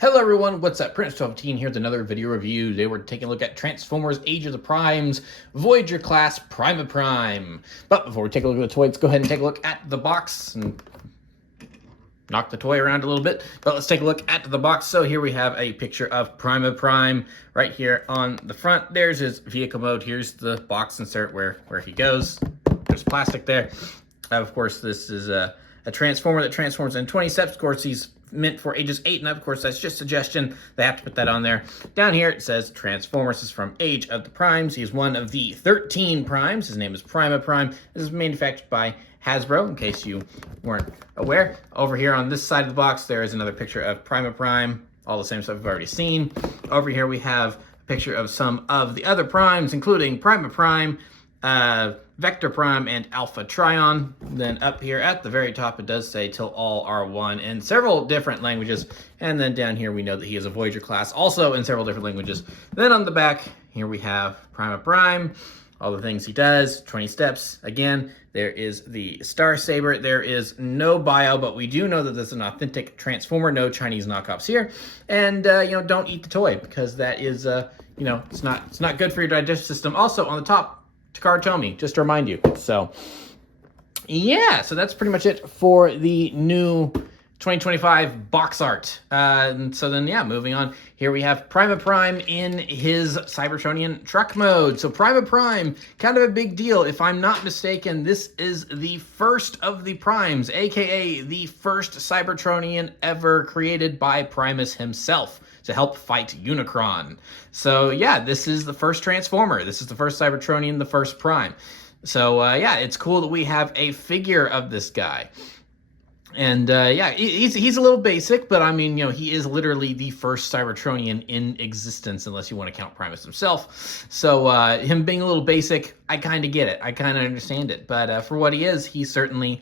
Hello everyone, what's up? Prince12 here with another video review. Today we're taking a look at Transformers Age of the Primes, Voyager class PRIMA Prime. But before we take a look at the toy, let's go ahead and take a look at the box and knock the toy around a little bit. But let's take a look at the box. So here we have a picture of PRIMA Prime right here on the front. There's his vehicle mode. Here's the box insert where he goes. There's plastic there. Of course, this is a Transformer that transforms in 20 steps. Of course, he's meant for ages 8 and up. Of course, that's just suggestion. They have to put that on there. Down here, it says Transformers is from Age of the Primes. He's one of the 13 Primes. His name is PRIMA Prime. This is manufactured by Hasbro, in case you weren't aware. Over here on this side of the box, there is another picture of PRIMA Prime. All the same stuff we've already seen. Over here, we have a picture of some of the other Primes, including PRIMA Prime, Vector Prime, and Alpha Trion. Then up here at the very top, it does say till all are one in several different languages. And then down here, we know that he is a Voyager class, also in several different languages. Then on the back, here we have PRIMA Prime, all the things he does, 20 steps. Again, there is the Star Saber. There is no bio, but we do know that this is an authentic Transformer, no Chinese knockoffs here. And, don't eat the toy, because that is, it's not good for your digestive system. Also, on the top, Takara Tomy, just to remind you. So, yeah, so that's pretty much it for the new 2025 box art. And so then, yeah, moving on. Here we have PRIMA Prime in his Cybertronian truck mode. So PRIMA Prime, kind of a big deal. If I'm not mistaken, this is the first of the Primes, aka the first Cybertronian ever created by Primus himself to help fight Unicron. So yeah, this is the first Transformer. This is the first Cybertronian, the first Prime. So yeah, it's cool that we have a figure of this guy. And yeah, he's a little basic, but I mean, he is literally the first Cybertronian in existence, unless you want to count Primus himself. So him being a little basic, I kind of get it. I kind of understand it. But for what he is, he certainly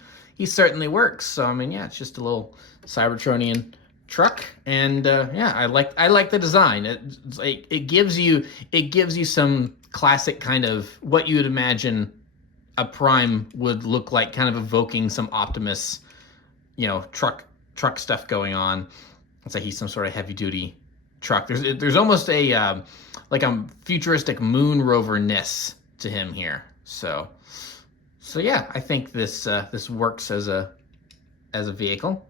works. So I mean, yeah, it's just a little Cybertronian truck, and yeah, I like the design. It gives you some classic kind of what you would imagine a Prime would look like, kind of evoking some Optimus, truck stuff going on. It's like he's some sort of heavy duty truck. There's almost a like a futuristic moon rover-ness to him here. So yeah, I think this works as a vehicle.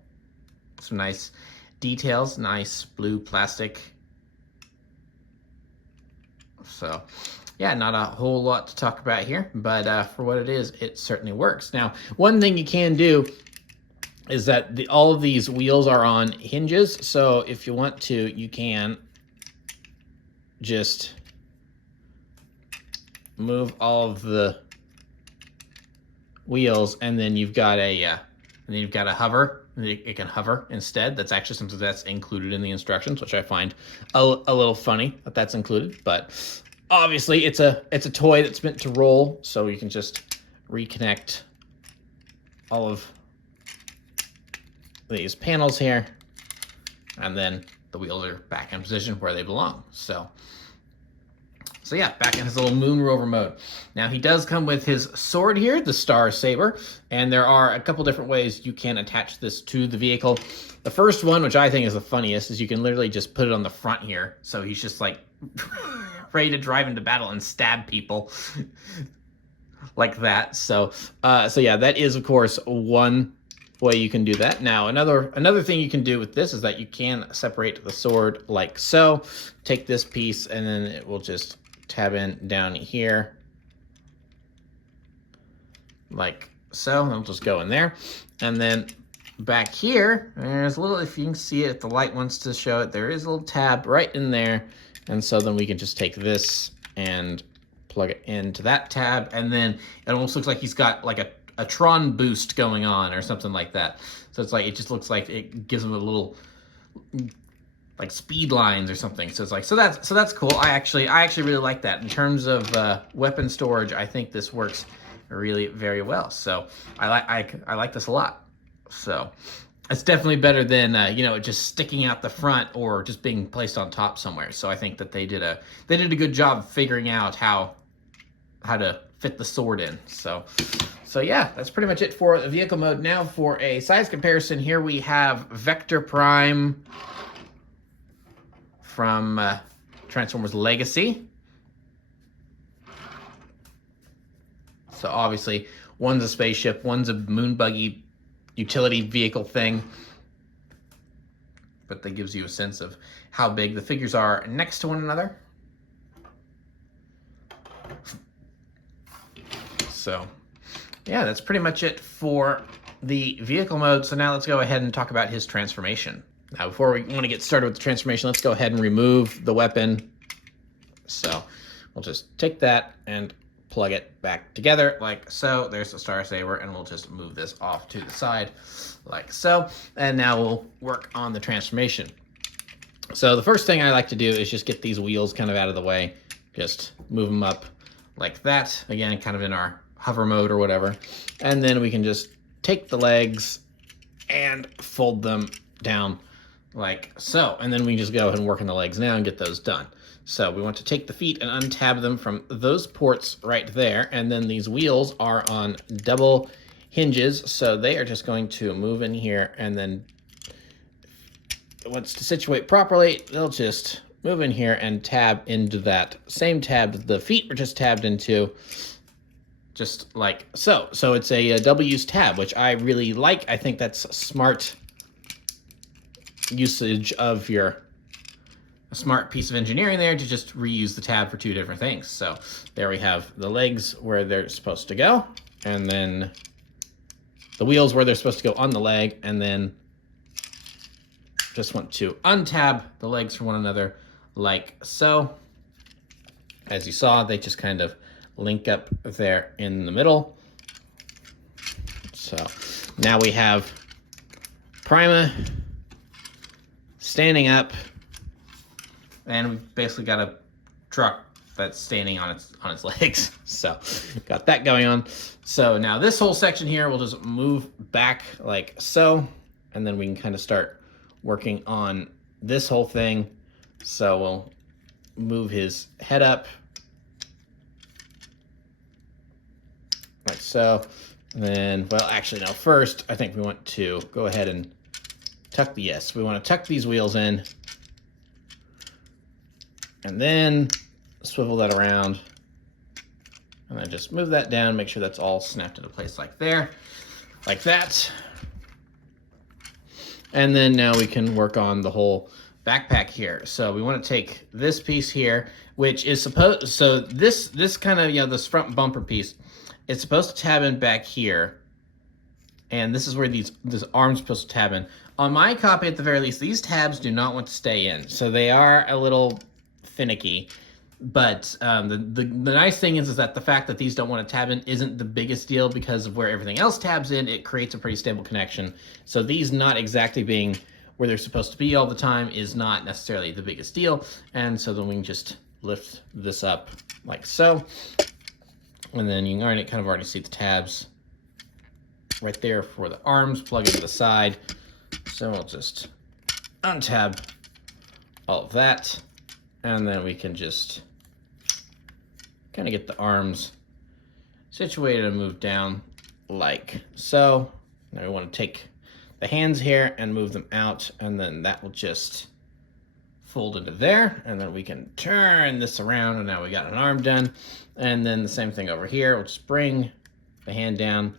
Some nice details, nice blue plastic. So yeah, not a whole lot to talk about here, but for what it is, it certainly works. Now, one thing you can do is that all of these wheels are on hinges, so if you want to, you can just move all of the wheels, and then you've got a hover. It can hover instead. That's actually something that's included in the instructions, which I find a little funny that that's included. But obviously, it's a toy that's meant to roll, so you can just reconnect all of these panels here, and then the wheels are back in position where they belong. So yeah, back in his little moon rover mode. Now, he does come with his sword here, the Star Saber, and there are a couple different ways you can attach this to the vehicle. The first one, which I think is the funniest, is you can literally just put it on the front here, so he's just like ready to drive into battle and stab people like that. So yeah, that is, of course, one way you can do that. Now, another thing you can do with this is that you can separate the sword like so. Take this piece, and then it will just tab in down here like so, and it'll just go in there. And then back here, there's a little, if you can see it, if the light wants to show it, there is a little tab right in there. And so then we can just take this and plug it into that tab, and then it almost looks like he's got like a Tron boost going on or something like that. So it's like, it just looks like it gives him a little like speed lines or something. So it's like, so that's cool. I actually really like that. In terms of weapon storage, I think this works really very well. So I like this a lot. So it's definitely better than just sticking out the front or just being placed on top somewhere. So I think that they did a good job figuring out how to fit the sword in. So yeah, that's pretty much it for the vehicle mode. Now for a size comparison, here we have Vector Prime from Transformers Legacy. So obviously, one's a spaceship, one's a moon buggy utility vehicle thing. But that gives you a sense of how big the figures are next to one another. So, yeah, that's pretty much it for the vehicle mode. So now let's go ahead and talk about his transformation. Now, before we want to get started with the transformation, let's go ahead and remove the weapon. So we'll just take that and plug it back together like so. There's the Star Saber, and we'll just move this off to the side like so. And now we'll work on the transformation. So the first thing I like to do is just get these wheels kind of out of the way. Just move them up like that. Again, kind of in our hover mode or whatever. And then we can just take the legs and fold them down like so. And then we can just go ahead and work on the legs now and get those done. So we want to take the feet and untab them from those ports right there. And then these wheels are on double hinges. So they are just going to move in here, and then once to situate properly, they'll just move in here and tab into that same tab the feet were just tabbed into, just like so. So it's a double use tab, which I really like. I think that's smart usage of a smart piece of engineering there, to just reuse the tab for two different things. So there we have the legs where they're supposed to go, and then the wheels where they're supposed to go on the leg, and then just want to untab the legs from one another like so. As you saw, they just kind of link up there in the middle. So now we have PRIMA standing up, and we've basically got a truck that's standing on its legs. So got that going on. So now this whole section here, we'll just move back like so, and then we can kind of start working on this whole thing. So we'll move his head up like so. And then, well, actually, no, first, I think we want to go ahead and we want to tuck these wheels in, and then swivel that around, and then just move that down, make sure that's all snapped into place like there, like that. And then now we can work on the whole backpack here. So we want to take this piece here, which is supposed, so this kind of, this front bumper piece, it's supposed to tab in back here. And this is where this arm's supposed to tab in. On my copy, at the very least, these tabs do not want to stay in. So they are a little finicky. But the nice thing is that the fact that these don't want to tab in isn't the biggest deal, because of where everything else tabs in, it creates a pretty stable connection. So these not exactly being where they're supposed to be all the time is not necessarily the biggest deal. And so then we can just lift this up like so. And then you can kind of already see the tabs right there for the arms, plug into the side. So we'll just untab all of that. And then we can just kind of get the arms situated and move down like so. Now we want to take the hands here and move them out, and then that will just fold into there. And then we can turn this around, and now we got an arm done. And then the same thing over here. We'll just bring the hand down,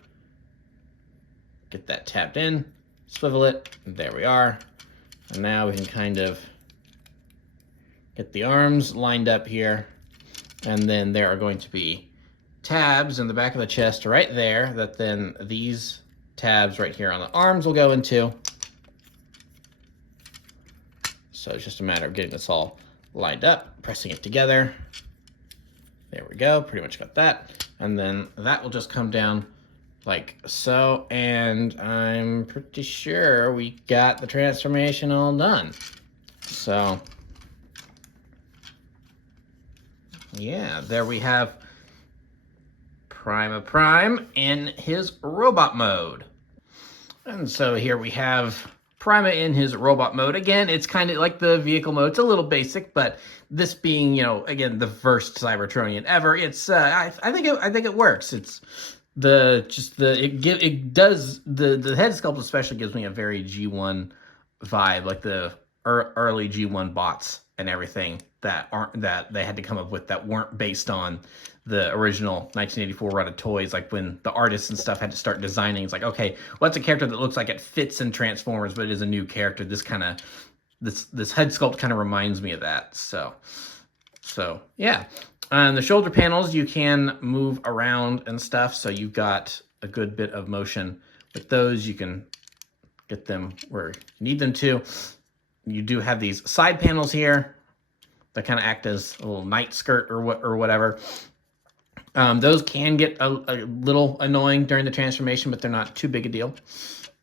get that tapped in, swivel it, and there we are. And now we can kind of get the arms lined up here, and then there are going to be tabs in the back of the chest right there that then these tabs right here on the arms will go into. So it's just a matter of getting this all lined up, pressing it together. There we go, pretty much got that. And then that will just come down like so, and I'm pretty sure we got the transformation all done. So yeah, there we have PRIMA Prime in his robot mode. And so here we have PRIMA in his robot mode. Again, it's kind of like the vehicle mode. It's a little basic, but this being, again, the first Cybertronian ever, it's I think it works. It's the head sculpt especially gives me a very G1 vibe, like the early G1 bots and everything that they had to come up with that weren't based on the original 1984 run of toys. Like when the artists and stuff had to start designing, it's like, okay, what's a character that looks like it fits in Transformers, but it is a new character? This head sculpt kind of reminds me of that. So yeah. The shoulder panels, you can move around and stuff, so you've got a good bit of motion with those. You can get them where you need them to. You do have these side panels here that kind of act as a little night skirt or whatever. Those can get a little annoying during the transformation, but they're not too big a deal.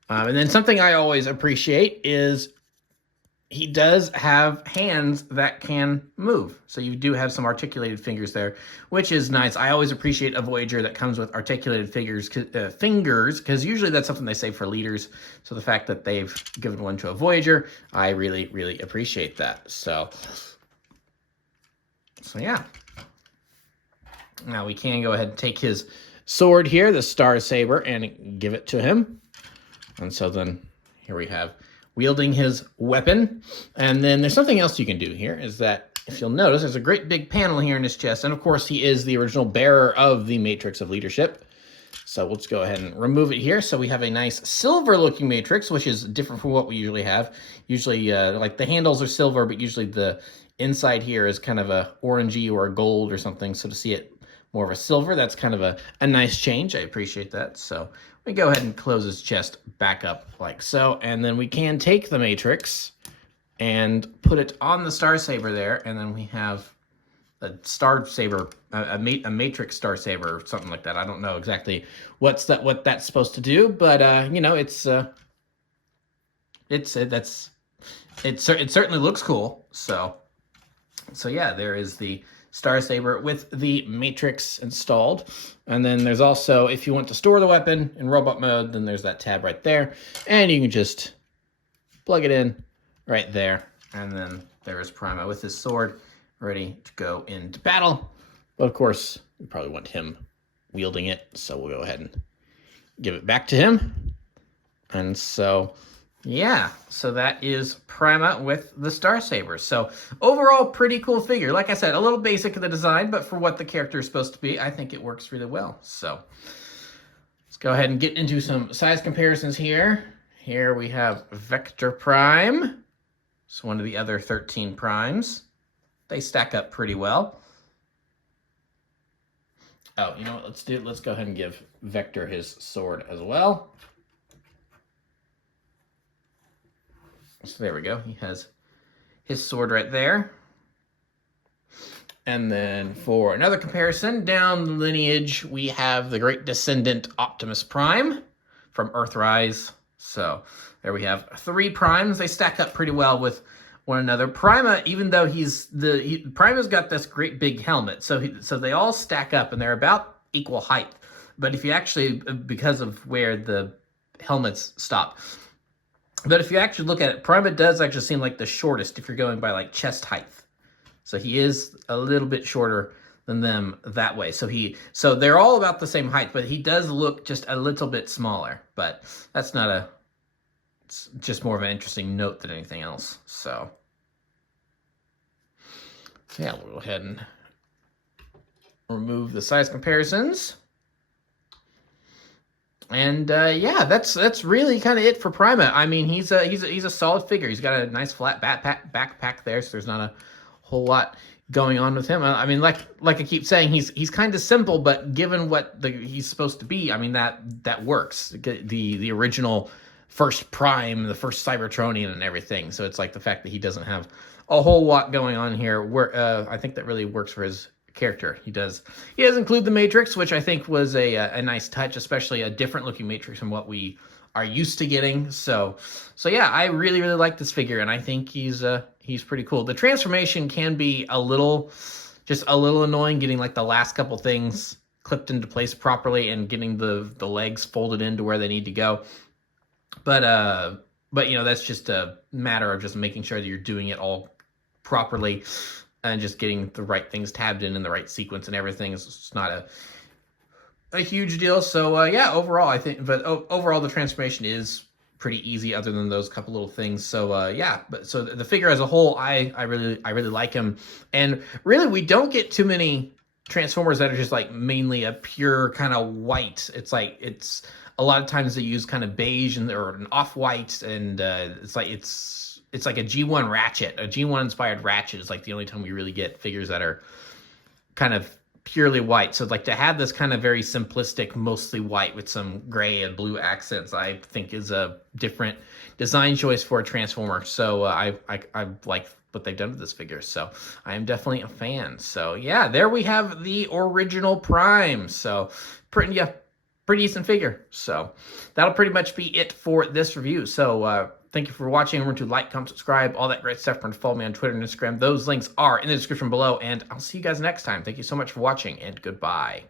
And then something I always appreciate is he does have hands that can move. So you do have some articulated fingers there, which is nice. I always appreciate a Voyager that comes with articulated fingers, because usually that's something they save for leaders. So the fact that they've given one to a Voyager, I really, really appreciate that. So yeah. Now we can go ahead and take his sword here, the Star Saber, and give it to him. And so then here we have wielding his weapon. And then there's something else you can do here, is that if you'll notice, there's a great big panel here in his chest. And of course, he is the original bearer of the Matrix of Leadership. So let's go ahead and remove it here. So we have a nice silver looking Matrix, which is different from what we usually have. Usually like the handles are silver, but usually the inside here is kind of a orangey or a gold or something. So to see it more of a silver, that's kind of a nice change. I appreciate that. So we go ahead and close his chest back up like so. And then we can take the Matrix and put it on the Star Saber there. And then we have a Star Saber, a Matrix Star Saber or something like that. I don't know exactly what that's supposed to do, but you know, it certainly looks cool. So yeah, there is the Star Saber with the Matrix installed. And then there's also, if you want to store the weapon in robot mode, then there's that tab right there. And you can just plug it in right there. And then there's PRIMA with his sword ready to go into battle. But of course, we probably want him wielding it. So we'll go ahead and give it back to him. And so yeah, so that is PRIMA with the Star Saber. So overall, pretty cool figure. Like I said, a little basic in the design, but for what the character is supposed to be, I think it works really well. So let's go ahead and get into some size comparisons here. Here we have Vector Prime. It's one of the other 13 primes. They stack up pretty well. Oh, you know what? Let's go ahead and give Vector his sword as well. So there we go. He has his sword right there. And then for another comparison, down the lineage, we have the great descendant Optimus Prime from Earthrise. So there we have 3 primes. They stack up pretty well with one another. PRIMA, even though PRIMA's got this great big helmet, so they all stack up and they're about equal height. But if you actually, because of where the helmets stop, but if you actually look at it, PRIMA does actually seem like the shortest if you're going by like chest height. So he is a little bit shorter than them that way. So they're all about the same height, but he does look just a little bit smaller. But that's not it's just more of an interesting note than anything else. So yeah, we'll go ahead and remove the size comparisons. And yeah, that's really kind of it for PRIMA. I mean, he's a solid figure. He's got a nice flat backpack there, so there's not a whole lot going on with him. I mean, like I keep saying, he's kind of simple, but given what he's supposed to be, I mean that works. The original first Prime, the first Cybertronian, and everything. So it's like the fact that he doesn't have a whole lot going on here. I think that really works for his character. He does include the Matrix, which I think was a nice touch, especially a different looking Matrix from what we are used to getting. So yeah, I really like this figure, and I think he's pretty cool. The transformation can be a little annoying, getting like the last couple things clipped into place properly and getting the legs folded into where they need to go. But you know, that's just a matter of just making sure that you're doing it all properly and just getting the right things tabbed in the right sequence and everything. It's not a huge deal. So yeah, overall, I think, but overall the transformation is pretty easy other than those couple little things. So yeah, but so the figure as a whole, I really like him. And really, we don't get too many Transformers that are just like mainly a pure kind of white. It's like it's a lot of times they use kind of beige and or an off-white, and it's like a G1 Ratchet, a G1 inspired Ratchet is like the only time we really get figures that are kind of purely white. So like to have this kind of very simplistic, mostly white with some gray and blue accents, I think is a different design choice for a Transformer. So I like what they've done with this figure. So I am definitely a fan. So yeah, there we have the original Prime. So pretty decent figure. So that'll pretty much be it for this review. So thank you for watching. Remember to like, comment, subscribe, all that great stuff. Remember to follow me on Twitter and Instagram. Those links are in the description below, and I'll see you guys next time. Thank you so much for watching, and goodbye.